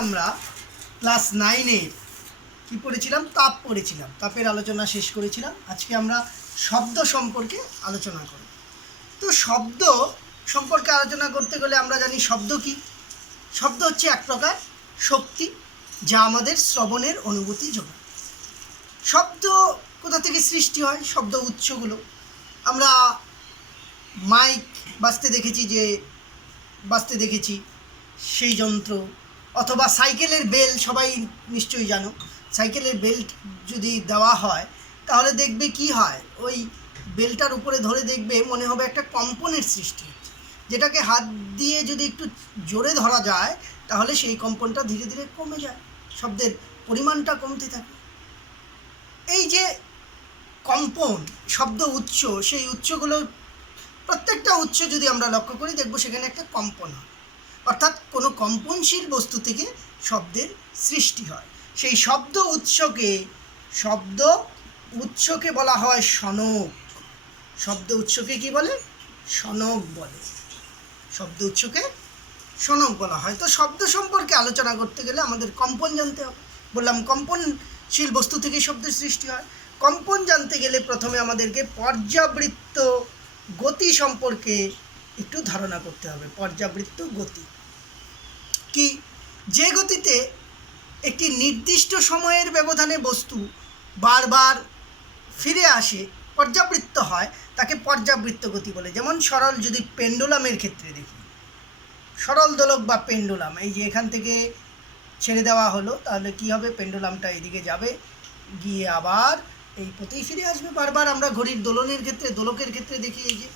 আমরা ক্লাস 9-এ কি পড়েছিলাম? তাপ পড়েছিলাম, তাপের আলোচনা শেষ করেছিলাম। আজকে আমরা শব্দ সম্পর্কে আলোচনা করব। তো শব্দ সম্পর্কে আলোচনা করতে গেলে আমরা জানি শব্দ কি? শব্দ হচ্ছে এক প্রকার শক্তি, যা আমাদের শ্রবণের অনুভূতি যোগায়। শব্দ কোথা থেকে সৃষ্টি হয়? শব্দ উৎসগুলো আমরা মাইক বাজতে দেখেছি, সেই যন্ত্র, অথবা সাইকেলের বেল, সবাই নিশ্চয়ই জানো। সাইকেলের বেল্ট যদি দেওয়া হয় তাহলে দেখবে কি হয়, ওই বেলটার উপরে ধরে দেখবে মনে হবে একটা কম্পনের সৃষ্টি হচ্ছে, যেটাকে হাত দিয়ে যদি একটু জোরে ধরা যায় তাহলে সেই কম্পনটা ধীরে ধীরে কমে যায়, শব্দের পরিমাণটা কমতে থাকে। এই যে কম্পন, শব্দ উৎস, সেই উৎসগুলো প্রত্যেকটা উৎস যদি আমরা লক্ষ্য করি দেখব সেখানে একটা কম্পন হয়, অর্থাৎ কোনো কম্পনশীল বস্তু থেকে শব্দের সৃষ্টি হয়। সেই শব্দ উৎসকে বলা হয় শনক। শব্দ উৎসকে কি বলে? শনক বলে। শব্দ উৎসকে শনক বলা হয়। তো শব্দ সম্পর্কে আলোচনা করতে গেলে আমাদের কম্পন জানতে হবে। বললাম কম্পনশীল বস্তু থেকে শব্দের সৃষ্টি হয়। কম্পন জানতে গেলে প্রথমে আমাদেরকে পর্যাবৃত্ত গতি সম্পর্কে একটু ধারণা করতে হবে। পর্যাবৃত্ত গতি কি? যে গতিতে একটি নির্দিষ্ট সময়ের ব্যবধানে বস্তু বারবার ফিরে আসে, পর্যাবৃত্ত হয়, তাকে পর্যাবৃত্ত গতি বলে। যেমন সরল যদি পেন্ডুলামের ক্ষেত্রে দেখি, সরল দোলক বা পেন্ডুলাম, এই যে এখান থেকে ছেড়ে দেওয়া হলো, তাহলে কি হবে? পেন্ডুলামটা এদিকে যাবে, গিয়ে আবার এই পথেই ফিরে আসবে বারবার। আমরা ঘড়ির দোলনের ক্ষেত্রে, দোলকের ক্ষেত্রে দেখি, এই যে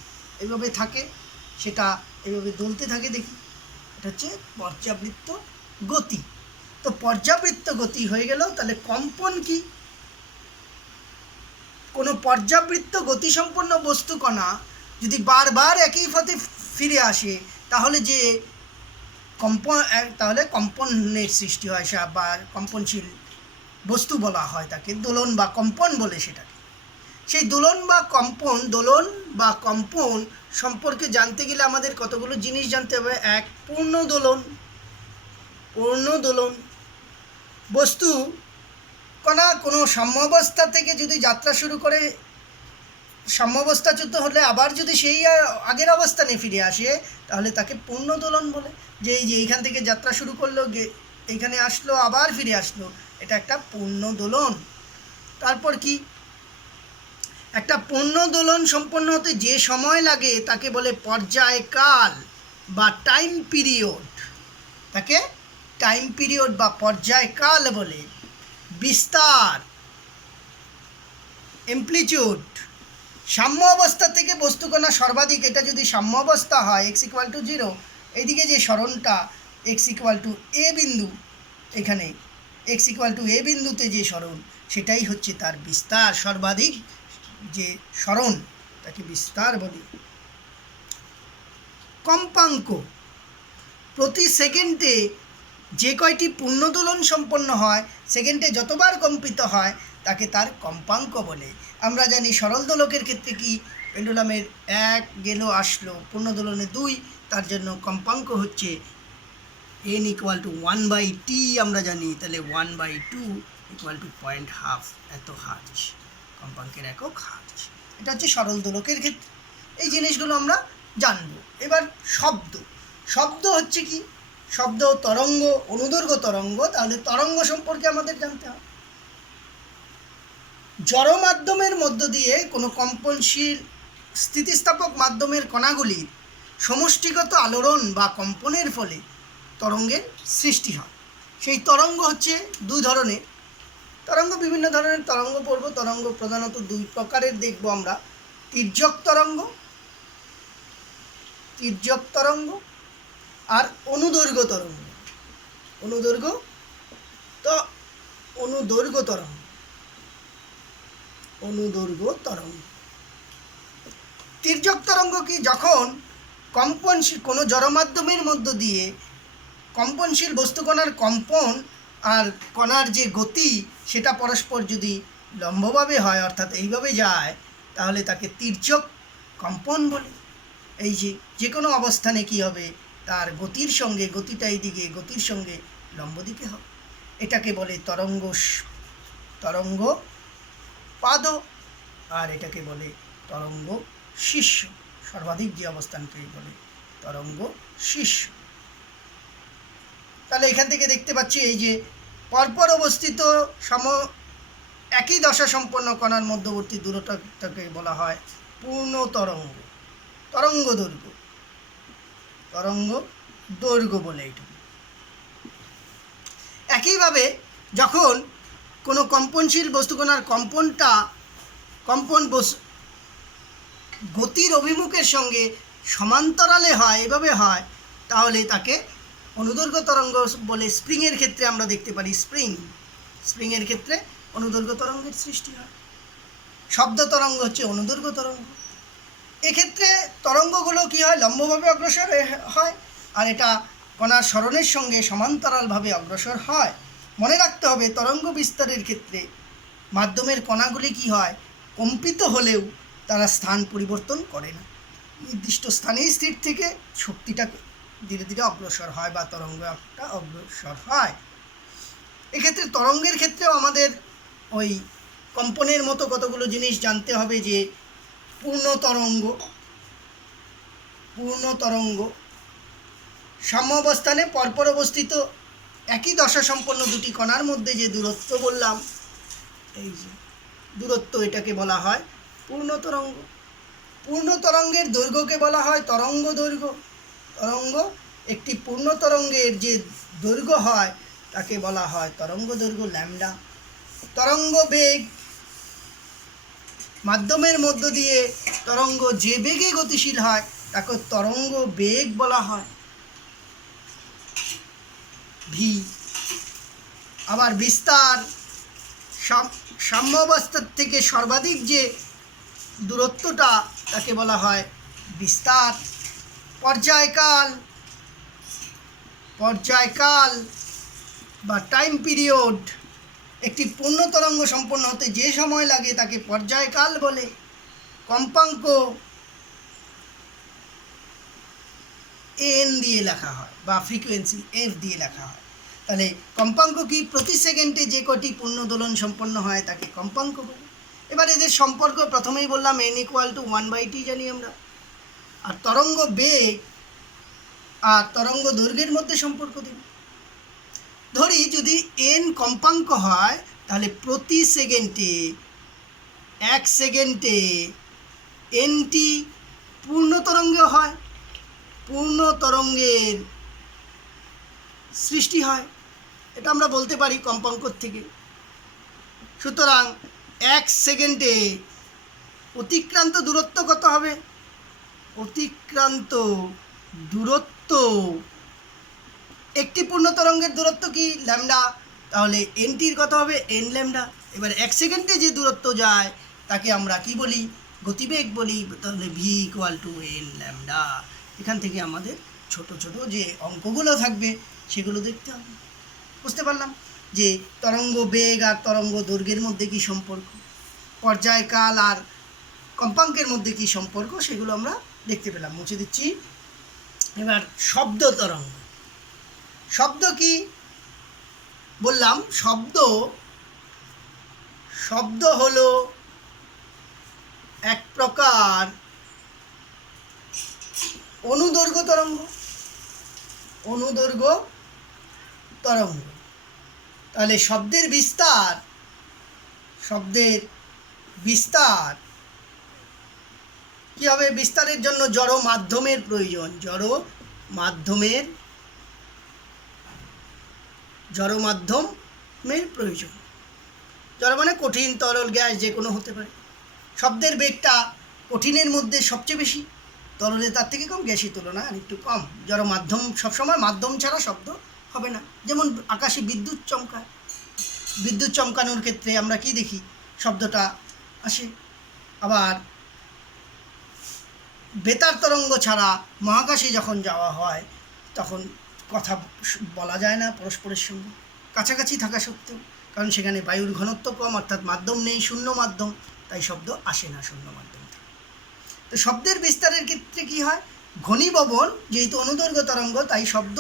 এইভাবে থাকে, সেটা এইভাবে দুলতে থাকে, দেখি। এটা হচ্ছে পর্যাবৃত্ত গতি। তো পর্যাবৃত্ত গতি হয়ে গেল। তাহলে কম্পন কি? কোনো পর্যাবৃত্ত গতিসম্পন্ন বস্তু কণা যদি বারবার একই পথে ফিরে আসে তাহলে তাহলে কম্পনের সৃষ্টি হয়, বা কম্পনশীল বস্তু বলা হয় তাকে, দোলন বা কম্পন বলে সেটাকে। সেই দোলন বা কম্পন সম্পর্কে জানতে গেলে আমাদের কতগুলো জিনিস জানতে হবে। এক, পূর্ণ দোলন। বস্তু কণা কোনো সাম্যাবস্থা থেকে যদি যাত্রা শুরু করে, সাম্যাবস্থাচ্যুত হলে আবার যদি সেই আগের অবস্থানে ফিরে আসে তাহলে তাকে পূর্ণ দোলন বলে। যে এই যে এইখান থেকে যাত্রা শুরু করলো, এইখানে আসলো, আবার ফিরে আসলো, এটা একটা পূর্ণ দোলন। তারপর কি? একটা পূর্ণ দোলন সম্পন্ন হতে যে সময় লাগে তাকে বলে পর্যায়কাল বা টাইম পিরিয়ড। তাকে টাইম পিরিয়ড বা পর্যায়কাল বলে। বিস্তার, এমপ্লিটিউড, সাম্য অবস্থা থেকে বস্তুকণা সর্বাধিক, এটা যদি সাম্য অবস্থা হয় x=0, এইদিকে যে সরণটা x=a বিন্দু, এখানে x=a বিন্দুতে যে সরণ, সেটাই হচ্ছে তার বিস্তার। সর্বাধিক যে সরণ তাকে বিস্তার বলি। কম্পাঙ্ক, প্রতি সেকেন্ডে যে কয়টি পূর্ণদোলন সম্পন্ন হয়, সেকেন্ডে যতবার কম্পিত হয় তাকে তার কম্পাঙ্ক বলে। আমরা জানি সরল দোলকের ক্ষেত্রে কি, পেন্ডুলামের 1 গেল আসলো, পূর্ণদোলনে 2, তার জন্য কম্পাঙ্ক হচ্ছে n=1/t আমরা জানি। তাহলে 1/2 = 0.5, এত হার্জ, কম্পাঙ্কের একক হার্জ। এটা হচ্ছে সরল দোলকের ক্ষেত্রে। এই জিনিসগুলো আমরা জানবো। এবার শব্দ হচ্ছে কি? শব্দ তরঙ্গ, অনুদৈর্ঘ্য তরঙ্গ। তাহলে তরঙ্গ সম্পর্কে আমাদের জানতে হবে। জড় মাধ্যমের মধ্য দিয়ে কোনো কম্পনশীল স্থিতিস্থাপক মাধ্যমের কণাগুলির সমষ্টিগত আলোড়ন বা কম্পনের ফলে তরঙ্গের সৃষ্টি হয়। সেই তরঙ্গ হচ্ছে 2 ধরনের। তরঙ্গ, বিভিন্ন ধরনের তরঙ্গ পড়ব। তরঙ্গ প্রধানত 2 প্রকারের দেখব আমরা। তির্যক তরঙ্গ আর অনুদৈর্ঘ্য তরঙ্গ। অনুদৈর্ঘ্য তরঙ্গ। তির্যক তরঙ্গ কি? যখন কম্পনশীল কোনো জড়মাধ্যমের মধ্য দিয়ে কম্পনশীল বস্তুকণার কম্পন আর কণার যে গতি, সেটা পরস্পর যদি লম্বভাবে হয়, অর্থাৎ এইভাবে যায়, তাহলে তাকে তির্যক কম্পন বলে। এই যে কোনো অবস্থানে কি হবে, তার গতিটা এইদিকে, গতির সঙ্গে লম্ব দিকে হবে। এটাকে বলে তরঙ্গ পাদ, আর এটাকে বলে তরঙ্গ শীর্ষ। সর্বাধিক যে অবস্থানকে বলে তরঙ্গ শীর্ষ। তাহলে এখান থেকে দেখতে পাচ্ছি এই যে পরপর অবস্থিত একই দশা সম্পন্ন কণার মধ্যবর্তী দূরত্বটাকে বলা হয় পূর্ণ তরঙ্গ দৈর্ঘ্য বলে এইটুকু। একইভাবে যখন কোনো কম্পনশীল বস্তুকণার কম্পন গতির অভিমুখের সঙ্গে সমান্তরালে হয়, এভাবে হয়, তাহলে তাকে অনুদৈর্ঘ্য তরঙ্গ বলে। স্প্রিংয়ের ক্ষেত্রে আমরা দেখতে পারি স্প্রিংয়ের ক্ষেত্রে অনুদৈর্ঘ্য তরঙ্গের সৃষ্টি হয়। শব্দ তরঙ্গ হচ্ছে অনুদৈর্ঘ্য তরঙ্গ। এক্ষেত্রে তরঙ্গগুলো কি হয়, লম্বভাবে অগ্রসর হয়, আর এটা কণার সরণের সঙ্গে সমান্তরালভাবে অগ্রসর হয়। মনে রাখতে হবে তরঙ্গ বিস্তারের ক্ষেত্রে মাধ্যমের কণাগুলি কি হয়, কম্পিত হলেও তারা স্থান পরিবর্তন করে না, নির্দিষ্ট স্থানেই স্থির থেকে শক্তিটা ধীরে ধীরে অগ্রসর হয় বা তরঙ্গটা অগ্রসর হয়। এক্ষেত্রে তরঙ্গের ক্ষেত্রেও আমাদের ওই কম্পনের মতো কতগুলো জিনিস জানতে হবে, যে পূর্ণ তরঙ্গ সাম্য অবস্থানে পরপর অবস্থিত একই দশা সম্পন্ন দুটি কণার মধ্যে যে দূরত্ব বললাম, এই যে দূরত্ব, এটাকে বলা হয় পূর্ণ তরঙ্গের দৈর্ঘ্যকে বলা হয় তরঙ্গ দৈর্ঘ্য। একটি পূর্ণ তরঙ্গের যে দৈর্ঘ্য হয় তাকে বলা হয় তরঙ্গ দৈর্ঘ্য ল্যামডা। তরঙ্গ বেগ, মাধ্যমের মধ্য দিয়ে তরঙ্গ যে বেগে গতিশীল হয় তাকে তরঙ্গ বেগ বলা হয় ভি। আবার বিস্তার, সাম্য অবস্থার থেকে সর্বাধিক যে দূরত্বটা তাকে বলা হয় বিস্তার। পর্যায়কাল বা টাইম পিরিয়ড, একটি পূর্ণ তরঙ্গ সম্পন্ন হতে যে সময় লাগে তাকে পর্যায়কাল বলে। কম্পাঙ্ক এন দিয়ে লেখা হয় বা ফ্রিকোয়েন্সি এফ দিয়ে লেখা হয়। তাহলে কম্পাঙ্ক কি, প্রতি সেকেন্ডে যে কটি পূর্ণ দোলন সম্পন্ন হয় তাকে কম্পাঙ্ক বলে। এবার এদের সম্পর্ক প্রথমেই বললাম n=1/t জানি আমরা। আর তরঙ্গ বেগ আর তরঙ্গ দৈর্ঘ্যের মধ্যে সম্পর্ক দিন। ধরি যদি n কম্পাঙ্ক হয় তাহলে প্রতি সেকেন্ডে 1 সেকেন্ডে nt পূর্ণ তরঙ্গ হয়, পূর্ণ তরঙ্গের সৃষ্টি হয়। এটা আমরা বলতে পারি কম্পাঙ্ক থেকে। সুতরাং 1 সেকেন্ডে অতিক্রান্ত দূরত্ব কত হবে? অতিক্রান্ত দূরত্ব, একটি পূর্ণ তরঙ্গের দূরত্ব কি ল্যামডা, তাহলে এনটির কত হবে? N lambda. এবার 1 সেকেন্ডে যে দূরত্ব যায় তাকে আমরা কি বলি? গতিবেগ বলি। তাহলে v=n ল্যামডা। এখান থেকে আমাদের ছোট ছোট যে অঙ্কগুলো থাকবে সেগুলো দেখতে হবে। বুঝতে পারলাম যে তরঙ্গ বেগ আর তরঙ্গ দৈর্ঘ্যের মধ্যে কি সম্পর্ক, পর্যায়কাল আর কম্পাঙ্কের মধ্যে কি সম্পর্ক, সেগুলো আমরা দেখতে পেলাম। মুছে দিচ্ছি। এবার শব্দ তরঙ্গ। শব্দ কি বললাম? শব্দ হলো এক প্রকার অনুদৈর্ঘ্য তরঙ্গ। তাহলে শব্দের বিস্তার কি হবে? বিস্তারের জন্য জড় মাধ্যমের প্রয়োজন। জড় মানে কঠিন, তরল, গ্যাস, যে কোনো হতে পারে। শব্দের বেগটা কঠিনের মধ্যে সবচেয়ে বেশি, তরলে তার থেকে কম, গ্যাসের তুলনায় আর একটু কম। জড় মাধ্যম, সবসময় মাধ্যম ছাড়া শব্দ হবে না। যেমন আকাশে বিদ্যুৎ চমকায়, বিদ্যুৎ চমকানোর ক্ষেত্রে আমরা কি দেখি? শব্দটা আসে। আবার বেতার তরঙ্গ ছাড়া মহাকাশে যখন যাওয়া হয় তখন কথা বলা যায় না পরস্পরের সঙ্গে, কাছাকাছি থাকা সত্ত্বেও, কারণ সেখানে বায়ুর ঘনত্ব কম, অর্থাৎ মাধ্যম নেই, শূন্য মাধ্যম, তাই শব্দ আসে না শূন্য মাধ্যম থেকে। তো শব্দের বিস্তারের ক্ষেত্রে কি হয়? ঘনীভবন, যেহেতু অনুদৈর্ঘ্য তরঙ্গ, তাই শব্দ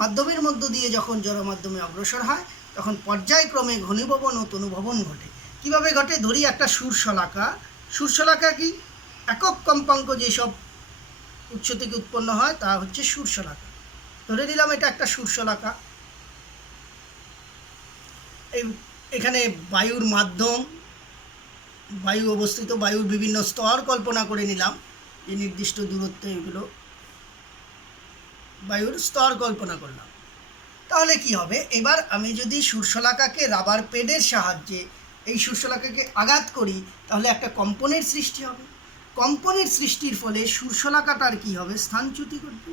মাধ্যমের মধ্য দিয়ে যখন জড় মাধ্যমে অগ্রসর হয় তখন পর্যায়ক্রমে ঘনীভবন ও তনুভবন ঘটে। কিভাবে ঘটে? ধরি একটা সুরশলাকা। সুরশলাকা কি? একক কম্পাঙ্ক যেসব উৎস থেকে উৎপন্ন হয় তা হচ্ছে সুরশলাকা। ধরে নিলাম এটা একটা সুরশলাকা। এখানে বায়ুর মাধ্যম, বায়ু অবস্থিত, বায়ুর বিভিন্ন স্তর কল্পনা করে নিলাম, যে নির্দিষ্ট দূরত্বে এগুলো বায়ুর স্তর কল্পনা করলাম। তাহলে কি হবে? এবার আমি যদি সুরশলাকাকে রাবার প্যাডের সাহায্যে এই সুরশলাকাকে আঘাত করি তাহলে একটা কম্পনের সৃষ্টি হবে। কম্পনের সৃষ্টির ফলে সুরশলাকাটার কি হবে? স্থানচ্যুতি করবে,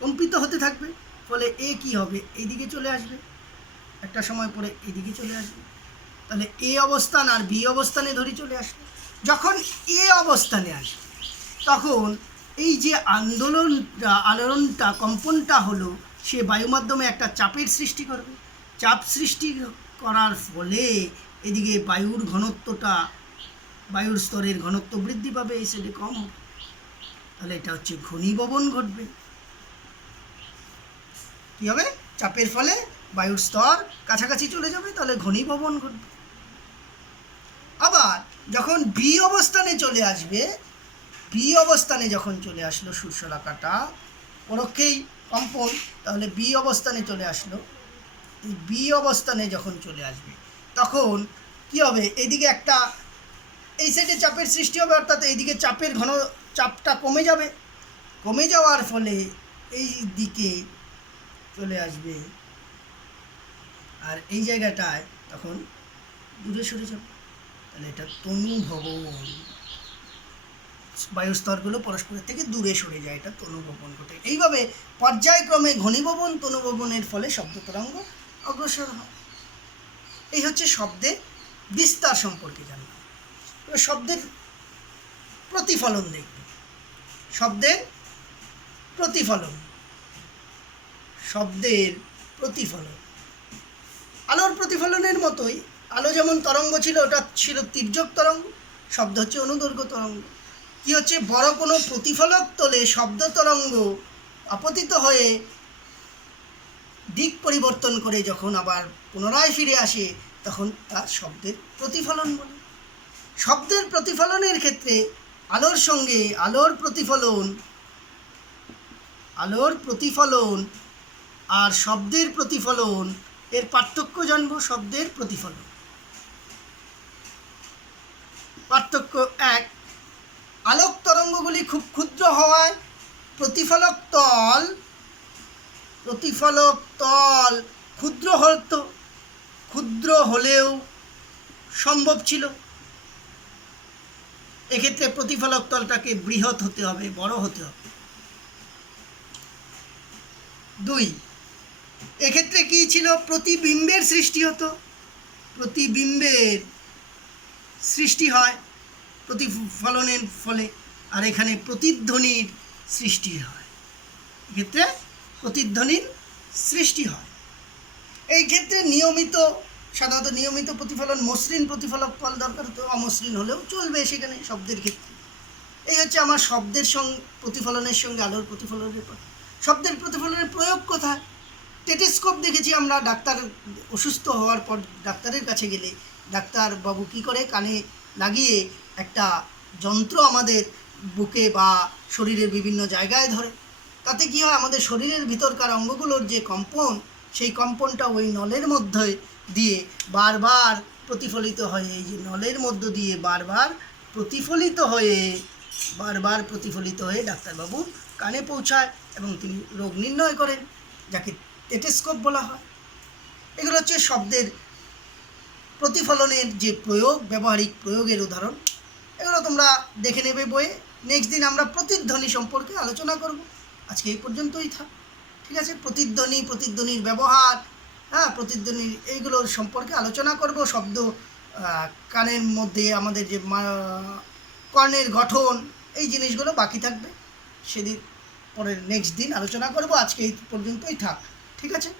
কম্পিত হতে থাকবে। ফলে এ কি হবে? এইদিকে চলে আসবে, একটা সময় পরে এদিকে চলে আসবে। তাহলে এ অবস্থান আর বি অবস্থানে ধরি চলে আসবে। যখন এ অবস্থানে আসবে তখন এই যে আলোড়নটা কম্পনটা হলো, সে বায়ু মাধ্যমে একটা চাপের সৃষ্টি করবে। চাপ সৃষ্টি করার ফলে এদিকে বায়ুর ঘনত্বটা, বায়ুর স্তরের ঘনত্ব বৃদ্ধি পাবে, এই সাইডে কম হবে। তাহলে এটা হচ্ছে ঘনীভবন ঘটবে। কী হবে? চাপের ফলে বায়ুর স্তর কাছাকাছি চলে যাবে, তাহলে ঘনীভবন ঘটবে। আবার যখন বি অবস্থানে চলে আসবে, বি অবস্থানে যখন চলে আসলো সুরশলাকাটা, পরোক্ষেই কম্পন, তাহলে বি অবস্থানে চলে আসলো। এই বি অবস্থানে যখন চলে আসবে তখন কি হবে? এদিকে একটা এই সাইডে চাপের সৃষ্টি হবে, অর্থাৎ এইদিকে চাপটা কমে যাবে। কমে যাওয়ার ফলে এই দিকে চলে আসবে, আর এই জায়গাটায় তখন দূরে সরে যাবে। তাহলে এটা তনুভবন। বায়ুস্তরগুলো পরস্পরের থেকে দূরে সরে যায়, এটা তনুভবন ঘটে। এইভাবে পর্যায়ক্রমে ঘনীভবন তনুভবনের ফলে শব্দ তরঙ্গ অগ্রসর হয়। এই হচ্ছে শব্দের বিস্তার সম্পর্কে জানলাম। এবার শব্দের প্রতিফলন দেখব। শব্দের প্রতিফলন, শব্দের প্রতিফলন আলোর প্রতিফলনের মতোই। আলো যেমন তরঙ্গ ছিল, ওটা ছিল তির্যক তরঙ্গ, শব্দ হচ্ছে অনুদৈর্ঘ্য তরঙ্গ। কি হচ্ছে? বড় কোনো প্রতিফলক তলে শব্দ তরঙ্গ আপতিত হয়ে দিক পরিবর্তন করে যখন আবার পুনরায় ফিরে আসে তখন তা শব্দের প্রতিফলন বলে। শব্দের প্রতিফলনের ক্ষেত্রে আলোর সঙ্গে আলোর প্রতিফলন আর শব্দের প্রতিফলন এর পার্থক্য জানব। শব্দের প্রতিফলন পার্থক্য: এক, আলোক তরঙ্গগুলি খুব ক্ষুদ্র হওয়ায় প্রতিফলক তল ক্ষুদ্র হলেও সম্ভব ছিল। এক্ষেত্রে প্রতিফলক তলটাকে বৃহৎ হতে হবে, বড় হতে হবে। দুই, এক্ষেত্রে কি ছিল? প্রতিবিম্বের সৃষ্টি হতো, প্রতিবিম্বের সৃষ্টি হয় প্রতিফলনের ফলে। আর এখানে প্রতিধ্বনির সৃষ্টি হয়, এক্ষেত্রে প্রতিধ্বনির সৃষ্টি হয়। এই ক্ষেত্রে সাধারণত নিয়মিত প্রতিফলন, মসৃণ প্রতিফলক তল দরকার হতো, অমসৃণ হলেও চলবে সেখানে শব্দের ক্ষেত্রে। এই হচ্ছে আমার শব্দের প্রতিফলনের সঙ্গে আলোর প্রতিফলনের পর। শব্দের প্রতিফলনের প্রয়োগ কোথায়? টেলিস্কোপ দেখেছি আমরা। ডাক্তার অসুস্থ হওয়ার পর ডাক্তারের কাছে গেলে ডাক্তারবাবু কী করে? কানে লাগিয়ে একটা যন্ত্র আমাদের বুকে বা শরীরের বিভিন্ন জায়গায় ধরে। তাতে কী হয়? আমাদের শরীরের ভিতরকার অঙ্গগুলোর যে কম্পন, সেই কম্পনটা ওই নলের মধ্যে দিয়ে বারবার প্রতিফলিত হয়। এই যে নলের মধ্য দিয়ে বারবার প্রতিফলিত হয়ে ডাক্তারবাবুর কানে পৌঁছায় এবং তিনি রোগ নির্ণয় করেন, যাকে টেলিস্কোপ বলা হয়। এগুলো হচ্ছে শব্দের প্রতিফলনের যে প্রয়োগ, ব্যবহারিক প্রয়োগের উদাহরণ। এগুলো তোমরা দেখে নেবে বইয়ে। নেক্সট দিন আমরা প্রতিধ্বনি সম্পর্কে আলোচনা করব। আজকে এই পর্যন্তই থাক, ঠিক আছে? প্রতিধ্বনির ব্যবহার, প্রতিধ্বনির এইগুলোর সম্পর্কে আলোচনা করব। শব্দ, কানের মধ্যে আমাদের যে কর্ণের গঠন, এই জিনিসগুলো বাকি থাকবে, সেদিন পরের নেক্সট দিন আলোচনা করব। আজকে এই পর্যন্তই থাক, ঠিক আছে?